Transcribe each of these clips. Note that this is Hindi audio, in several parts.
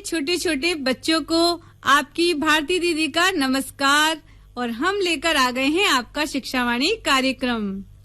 छोटे छोटे बच्चों को आपकी भारती दीदी का नमस्कार। और हम लेकर आ गए हैं आपका शिक्षावाणी कार्यक्रम।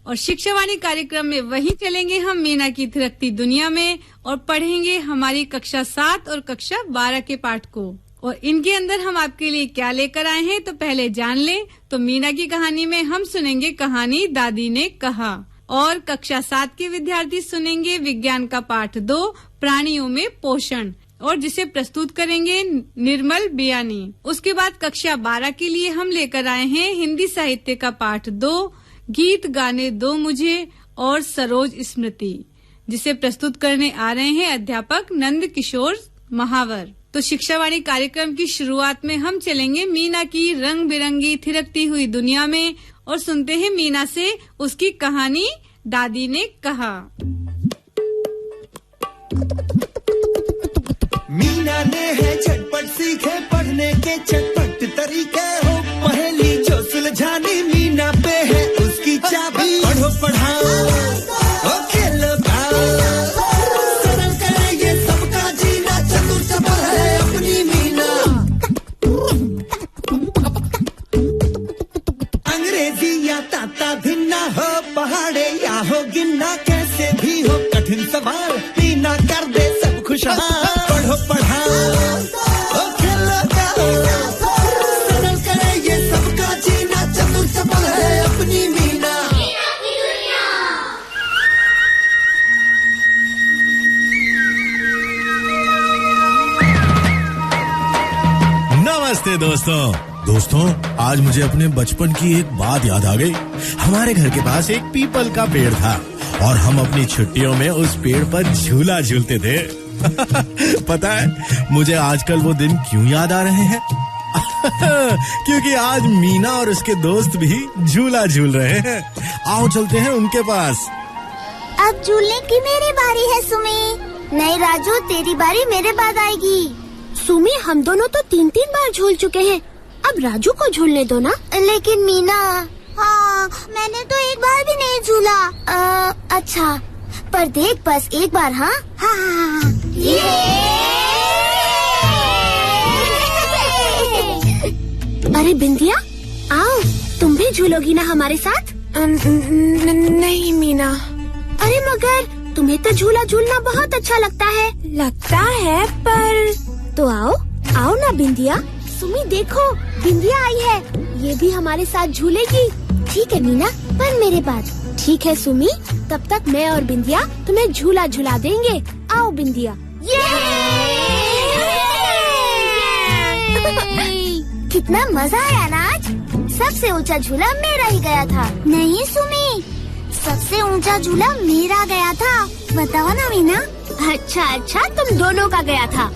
और शिक्षावाणी कार्यक्रम में वहीं चलेंगे हम मीना की थिरकती दुनिया में और पढ़ेंगे हमारी कक्षा 7 और कक्षा 12 के पाठ को। और इनके अंदर हम आपके लिए क्या लेकर आए हैं तो पहले जान लें। तो मीना की कहानी में हम सुनेंगे कहानी दादी ने कहा। और कक्षा 7 के विद्यार्थी सुनेंगे विज्ञान का पाठ 2 प्राणियों में पोषण, और जिसे प्रस्तुत करेंगे निर्मल बियानी। उसके बाद कक्षा 12 के लिए हम लेकर आए हैं हिंदी साहित्य का पाठ 2 गीत गाने दो मुझे और सरोज स्मृति, जिसे प्रस्तुत करने आ रहे हैं अध्यापक नंद किशोर महावर। तो शिक्षावाणी कार्यक्रम की शुरुआत में हम चलेंगे मीना की रंग बिरंगी थिरकती हुई दुनिया में और सुनते हैं मीना से उसकी कहानी दादी ने कहा। मीना ने है झटपट सीखे पढ़ने के चटपट तरीके हो, पहेली जो सुलझानी मीना पे है उसकी चाबी। पढ़ो पढ़ाओ ओ खेलो गाओ, सरल करे ये सबका जीना, चतुर चपल है अपनी मीना। अंग्रेजी या ताता भिन्ना हो, पहाड़े या हो गिनना, कैसे भी हो कठिन सवाल मीना कर दे सब खुशहाल। पढ़ो पढ़ाओ ओ खेलो गाओ, सरल करे ये सबका जीना, चतुर चपल है अपनी मीना। नमस्ते दोस्तों, आज मुझे अपने बचपन की एक बात याद आ गई। हमारे घर के पास एक पीपल का पेड़ था और हम अपनी छुट्टियों में उस पेड़ पर झूला झूलते थे। पता है मुझे आजकल वो दिन क्यों याद आ रहे हैं? क्योंकि आज मीना और उसके दोस्त भी झूला झूल रहे हैं। आओ चलते हैं उनके पास। अब झूलने की मेरी बारी है सुमी। नहीं राजू, तेरी बारी मेरे बाद आएगी। सुमी, हम दोनों तो 3-3 बार झूल चुके हैं, अब राजू को झूलने दो ना। लेकिन मीना, हाँ मैंने तो एक बार भी नहीं झूला। अच्छा, पर देख बस एक बार। हाँ हाँ अरे बिंदिया, आओ तुम भी झूलोगी ना हमारे साथ? नहीं मीना। अरे मगर तुम्हें तो झूला झूलना बहुत अच्छा लगता है। लगता है पर तो आओ ना बिंदिया। सुमी देखो, बिंदिया आई है, ये भी हमारे साथ झूलेगी। ठीक है मीना, पर मेरे बाद। ठीक है सुमी, तब तक मैं और बिंदिया तुम्हें झूला झूला देंगे। आओ बिंदिया। कितना मजा आया ना आज। सबसे ऊंचा झूला मेरा ही गया था। नहीं सुमी, सबसे ऊंचा झूला मेरा गया था। बताओ ना मीना। अच्छा, तुम दोनों का गया था।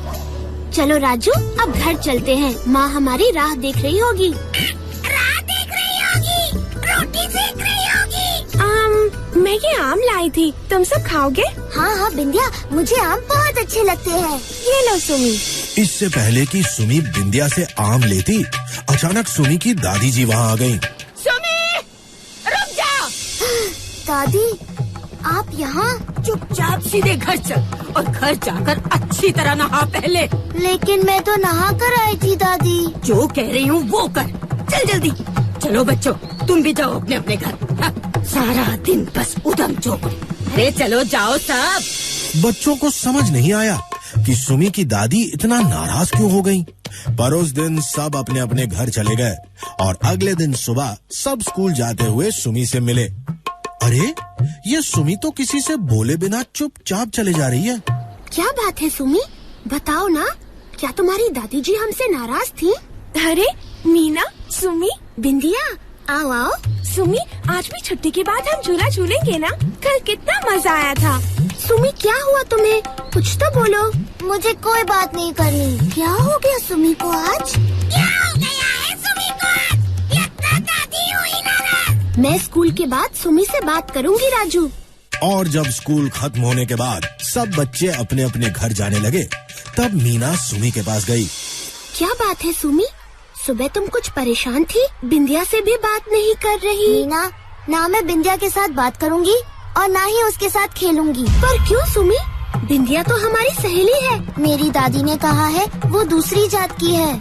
चलो राजू, अब घर चलते हैं। माँ हमारी राह देख रही होगी। राह देख रही होगी, रोटी सेक रही होगी। मैं ये आम लाई थी, तुम सब खाओगे? हाँ बिंदिया, मुझे आम बहुत अच्छे लगते हैं। ये लो सुमी। इससे पहले कि सुमी बिंदिया से आम लेती, अचानक सुमी की दादी जी वहाँ आ गयी। सुमी, रुक जा। दादी, आप यहाँ? चुपचाप सीधे घर चल और घर जाकर अच्छी तरह नहा पहले। लेकिन मैं तो नहा कर आई थी दादी। जो कह रही हूँ वो कर, चल जल्दी। चलो बच्चों, तुम भी जाओ अपने अपने घर। सारा दिन बस उधम चौकड़ी। अरे चलो जाओ सब। बच्चों को समझ नहीं आया कि सुमी की दादी इतना नाराज क्यों हो गईं। पर उस दिन सब अपने अपने घर चले गए और अगले दिन सुबह सब स्कूल जाते हुए सुमी से मिले। अरे ये सुमी तो किसी से बोले बिना चुपचाप चले जा रही है। क्या बात है सुमी, बताओ ना, क्या तुम्हारी दादी जी हमसे नाराज थी? अरे मीना, सुमी, बिंदिया, आओ। सुमी, आज भी छुट्टी के बाद हम झूला झूलेंगे ना? कल कितना मजा आया था। सुमी, क्या हुआ तुम्हें? कुछ तो बोलो। मुझे कोई बात नहीं करनी। क्या हो गया सुमी को आज? क्या हो गया है सुमी को आज? लगता दादी हुई नाराज। मैं स्कूल के बाद सुमी से बात करूंगी राजू। और जब स्कूल खत्म होने के बाद सब बच्चे अपने अपने घर जाने लगे, तब मीना सुमी के पास गई। क्या बात है सुमी, सुबह तुम कुछ परेशान थी, बिंदिया से भी बात नहीं कर रही। ना मैं बिंदिया के साथ बात करूंगी और ना ही उसके साथ खेलूंगी। पर क्यों सुमी, बिंदिया तो हमारी सहेली है। मेरी दादी ने कहा है वो दूसरी जात की है,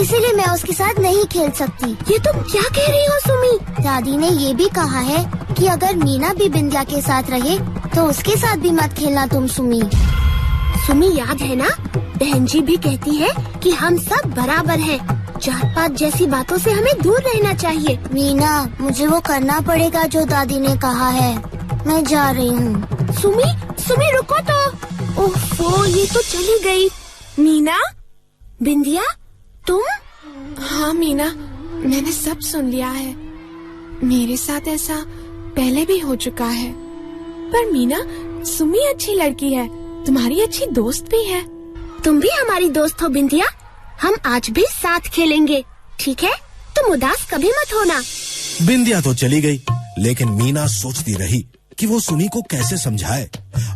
इसीलिए मैं उसके साथ नहीं खेल सकती। ये तुम क्या कह रही हो सुमी? दादी ने ये भी कहा है कि अगर मीना भी बिंदिया के साथ रहे तो उसके साथ भी मत खेलना तुम सुमी। सुमी याद है ना, बहन जी भी कहती है कि हम सब बराबर हैं। जात पात जैसी बातों से हमें दूर रहना चाहिए। मीना, मुझे वो करना पड़ेगा जो दादी ने कहा है। मैं जा रही हूँ। सुमी, सुमी रुको तो। ओफो, ये तो चली गई। मीना, बिंदिया, तुम? हाँ मीना, मैंने सब सुन लिया है। मेरे साथ ऐसा पहले भी हो चुका है। पर मीना, सुमी अच्छी लड़की है, तुम्हारी अच्छी दोस्त भी है। तुम भी हमारी दोस्त हो बिंदिया। हम आज भी साथ खेलेंगे, ठीक है? तुम उदास कभी मत होना। बिंदिया तो चली गई, लेकिन मीना सोचती रही कि वो सुमी को कैसे समझाए।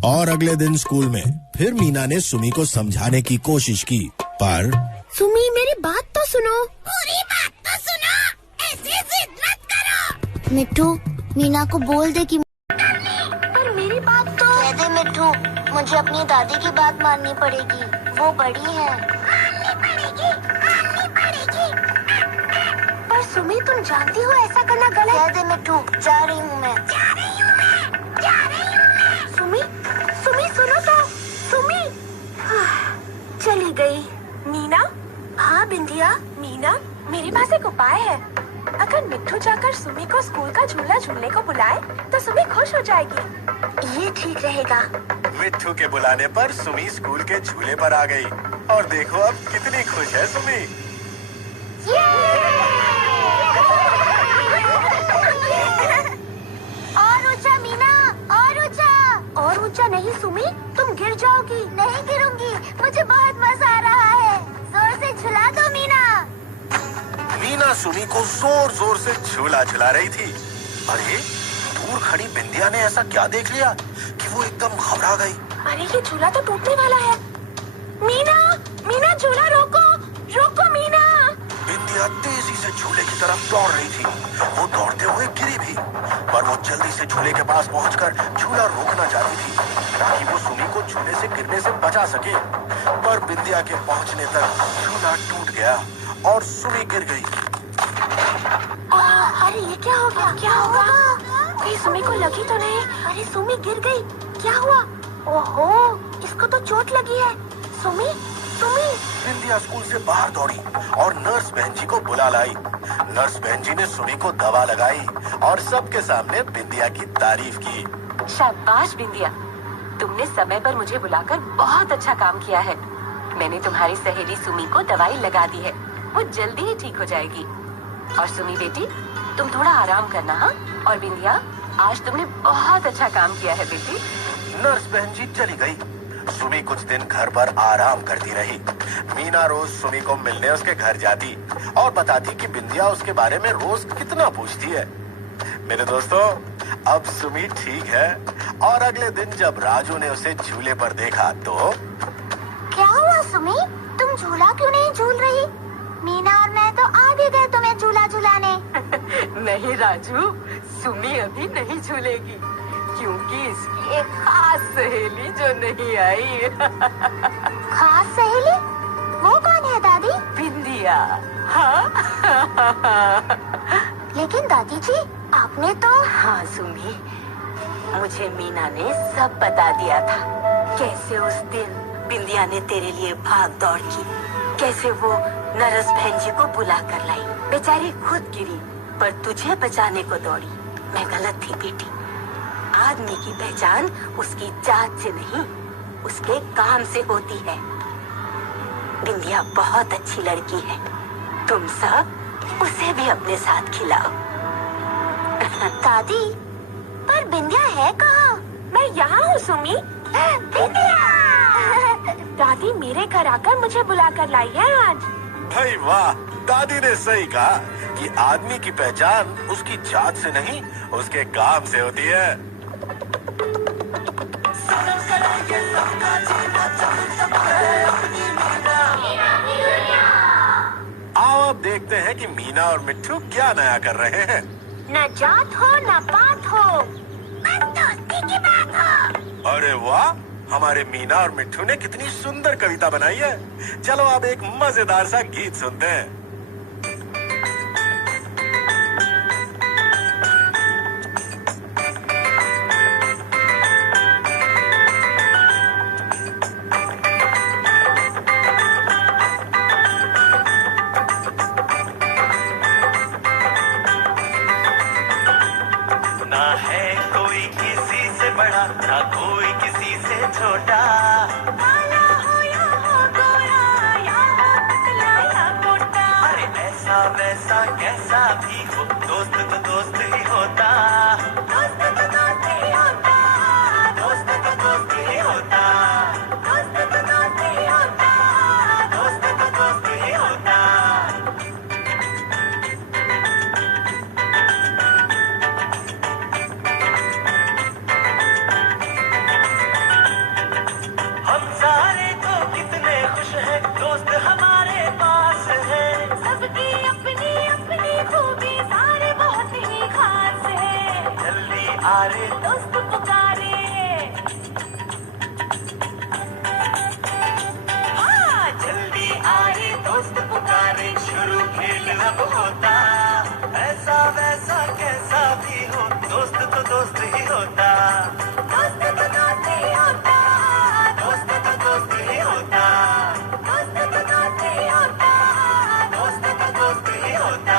और अगले दिन स्कूल में फिर मीना ने सुमी को समझाने की कोशिश की, पर सुमी मेरी बात तो सुनो। पूरी बात तो सुनो, ऐसे जिद मत करो। मिट्टू, मीना को बोल दे कि पर मेरी बात तो। कह दे मिट्टू, मुझे अपनी दादी की बात माननी पड़ेगी, वो बड़ी है। माननी पड़ेगी। पर सुमी, तुम जानती हो ऐसा करना गलत। कह दे मिट्टू, जा रही हूँ मैं। सुमी, सुमी सुनो तो। सुमी चली गई। मीना, हाँ बिंदिया। मीना, मेरे पास एक उपाय है। अगर मिट्टू जाकर सुमी को स्कूल का झूला झूलने को बुलाए तो सुमी खुश हो जाएगी। ये ठीक रहेगा। मिट्टू के बुलाने पर सुमी स्कूल के झूले पर आ गई और देखो अब कितनी खुश है सुमी। और ऊंचा मीना, और ऊंचा। और ऊंचा नहीं सुमी, तुम गिर जाओगी। नहीं गिरूंगी, मुझे बहुत मजा आ रहा है। जोर से झुला दो मीना। मीना सुमी को जोर जोर से झूला झुला रही थी। अरे दूर खड़ी बिंदिया ने ऐसा क्या देख लिया कि वो एकदम घबरा गई। अरे ये झूला तो टूटने वाला है। मीना, मीना झूला रोको, रोको मीना। बिंदिया तेजी से झूले की तरफ दौड़ रही थी। वो दौड़ते हुए गिरी भी, पर वो जल्दी से झूले के पास पहुंचकर झूला रोकना चाहती थी ताकि वो सुमी को झूले से गिरने से बचा सके। पर बिंदिया के पहुंचने तक झूला टूट गया और सुमी गिर गई। अरे ये क्या हो गया? क्या होगा? कहीं सुमी को लगी तो नहीं? अरे सुमी गिर गई, क्या हुआ? ओहो, इसको तो चोट लगी है। सुमी, सुमी। बिंदिया स्कूल से बाहर दौड़ी और नर्स बहन जी को बुला लाई। नर्स बहन जी ने सुमी को दवा लगाई और सबके सामने बिंदिया की तारीफ की। शाबाश बिंदिया, तुमने समय पर मुझे बुलाकर बहुत अच्छा काम किया है। मैंने तुम्हारी सहेली सुमी को दवाई लगा दी है, वो जल्दी ही ठीक हो जाएगी। और सुमी बेटी, तुम थोड़ा आराम करना। हाँ, और बिंदिया, आज तुमने बहुत अच्छा काम किया है बेटी। नर्स बहन जी चली गई। सुमी कुछ दिन घर पर आराम करती रही। मीना रोज सुमी को मिलने उसके घर जाती और बताती कि बिंदिया उसके बारे में रोज कितना पूछती है। मेरे दोस्तों, अब सुमी ठीक है। और अगले दिन जब राजू ने उसे झूले पर देखा तो क्या हुआ सुमी, तुम झूला क्यों नहीं झूल रही? मीना और मैं तो आ भी गए तुम्हें झूला झुलाने। नहीं राजू, सुमी अभी नहीं झूलेगी क्योंकि इसकी एक खास सहेली जो नहीं आई। खास सहेली? वो कौन है दादी? बिंदिया। हाँ। लेकिन दादी जी, आपने तो। हाँ सुमी, मुझे मीना ने सब बता दिया था। कैसे उस दिन बिंदिया ने तेरे लिए भाग दौड़ की, कैसे वो नरस बहन जी को बुला कर लाई। बेचारी खुद गिरी पर तुझे बचाने को दौड़ी। मैं गलत थी बेटी। आदमी की पहचान उसकी जात से नहीं, उसके काम से होती है। बिंदिया बहुत अच्छी लड़की है, तुम सब उसे भी अपने साथ खिलाओ। दादी, पर बिंदिया है कहाँ? मैं यहाँ हूँ सुमी। बिंदिया! दादी मेरे घर आकर मुझे बुला कर लाई है आज। भाई वाह, दादी ने सही कहा कि आदमी की पहचान उसकी जात से नहीं, उसके काम से होती है। आओ अब देखते हैं कि मीना और मिट्टू क्या नया कर रहे हैं। न जात हो न पात हो, बस दोस्ती की बात हो। अरे वाह, हमारे मीना और मिट्ठू ने कितनी सुंदर कविता बनाई है। चलो अब एक मजेदार सा गीत सुनते हैं। ना है कोई किसी से बड़ा, ना कोई किसी से छोटा, काला हो या हो गोरा, या हो पतला या मोटा, अरे ऐसा वैसा कैसा भी हो, दोस्त तो दोस्त ही होता, दोस्त तो दोस्त ही होता, दोस्त तो दोस्त ही होता, दोस्त तो दोस्त ही होता, दोस्त तो दोस्त ही होता। हम सारे तो कितने खुश हैं, दोस्त हमारे पास है, सबकी अपनी अपनी खूबी, सारे बहुत ही खास है, जल्दी आ रे दोस्त पुकारे, हाँ जल्दी आ रे दोस्त पुकारे, शुरू खेल अब होता, ऐसा वैसा कैसा भी हो, दोस्त तो दोस्त ही होता, दोस्त तो दोस्त ही होता, दोस्त तो दोस्त ही होता, दोस्त तो दोस्त ही होता, दोस्त तो दोस्त ही होता।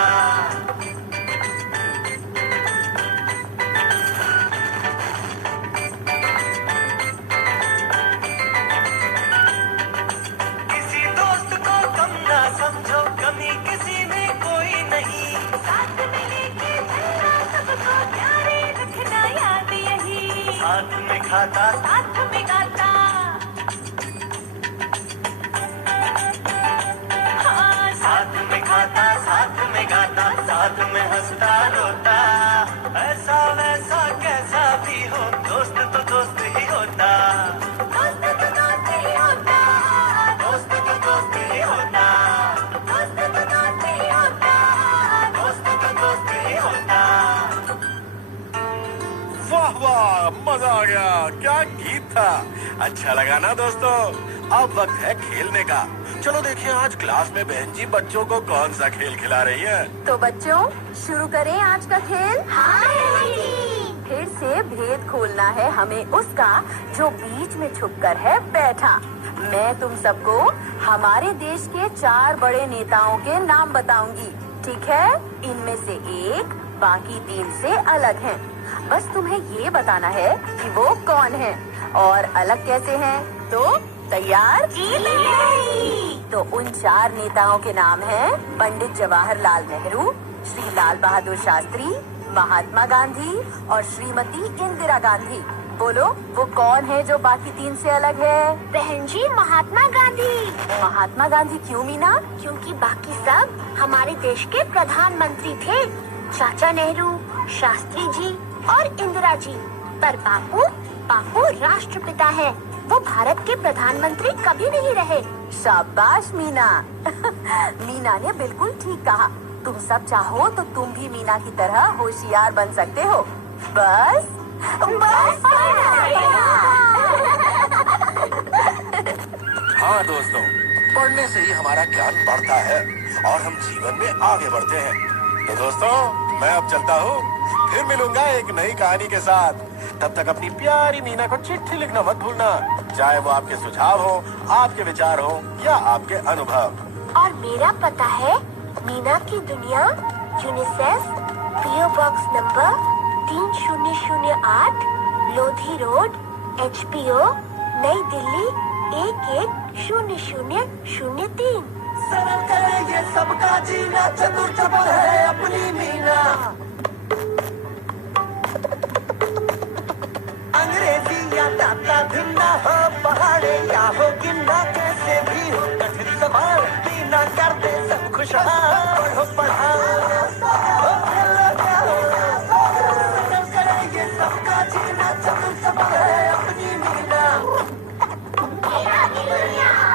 किसी दोस्त को कम ना समझो, कमी किसी में कोई नहीं, साथ में लेके चलना सबको, प्यारे रखना याद यही, साथ में खाता साथ में गाता, हाँ साथ में खाता, साथ में गाता, साथ में हंसता रोता, ऐसा वैसा कैसा भी हो, दोस्त तो दोस्त ही होता, दोस्त तो दोस्त ही होता, दोस्त तो दोस्त ही होता, दोस्त तो दोस्त ही होता, दोस्त तो दोस्त ही होता। वाह वाह, मजा आ गया। क्या गीत था, अच्छा लगा ना दोस्तों। अब वक्त है खेलने का। चलो देखिए आज क्लास में बहन जी बच्चों को कौन सा खेल खिला रही है। तो बच्चों शुरू करें आज का खेल। हाँ फिर से भेद खोलना है हमें उसका जो बीच में छुपकर है बैठा। मैं तुम सबको हमारे देश के 4 बड़े नेताओं के नाम बताऊंगी, ठीक है? इनमें से एक बाकी 3 से अलग हैं। बस तुम्हें ये बताना है कि वो कौन है और अलग कैसे हैं। तो तैयार? तो उन 4 नेताओं के नाम हैं पंडित जवाहरलाल नेहरू, श्री लाल बहादुर शास्त्री, महात्मा गांधी और श्रीमती इंदिरा गांधी। बोलो वो कौन है जो बाकी 3 से अलग है? बहन जी, महात्मा गांधी। महात्मा गांधी क्यों मीना? क्योंकि बाकी सब हमारे देश के प्रधानमंत्री थे, चाचा नेहरू, शास्त्री जी और इंदिरा जी। पर बापू राष्ट्रपिता है, वो भारत के प्रधानमंत्री कभी नहीं रहे। शाबाश मीना। मीना ने बिल्कुल ठीक कहा। तुम सब चाहो तो तुम भी मीना की तरह होशियार बन सकते हो। बस हाँ दोस्तों, पढ़ने से ही हमारा ज्ञान बढ़ता है और हम जीवन में आगे बढ़ते हैं। तो दोस्तों मैं अब चलता हूँ, फिर मिलूंगा एक नई कहानी के साथ। तब तक अपनी प्यारी मीना को चिट्ठी लिखना मत भूलना, चाहे वो आपके सुझाव हो, आपके विचार हो या आपके अनुभव। और मेरा पता है मीना की दुनिया, UNICEF, PO box number 3008, Lodhi road, HPO, नई दिल्ली 110003। सरल करे ये सबका जीना, चतुर चपल है अपनी मीना। अंग्रेजी या ताता भिन्ना हो, पहाड़े या हो गिन्ना,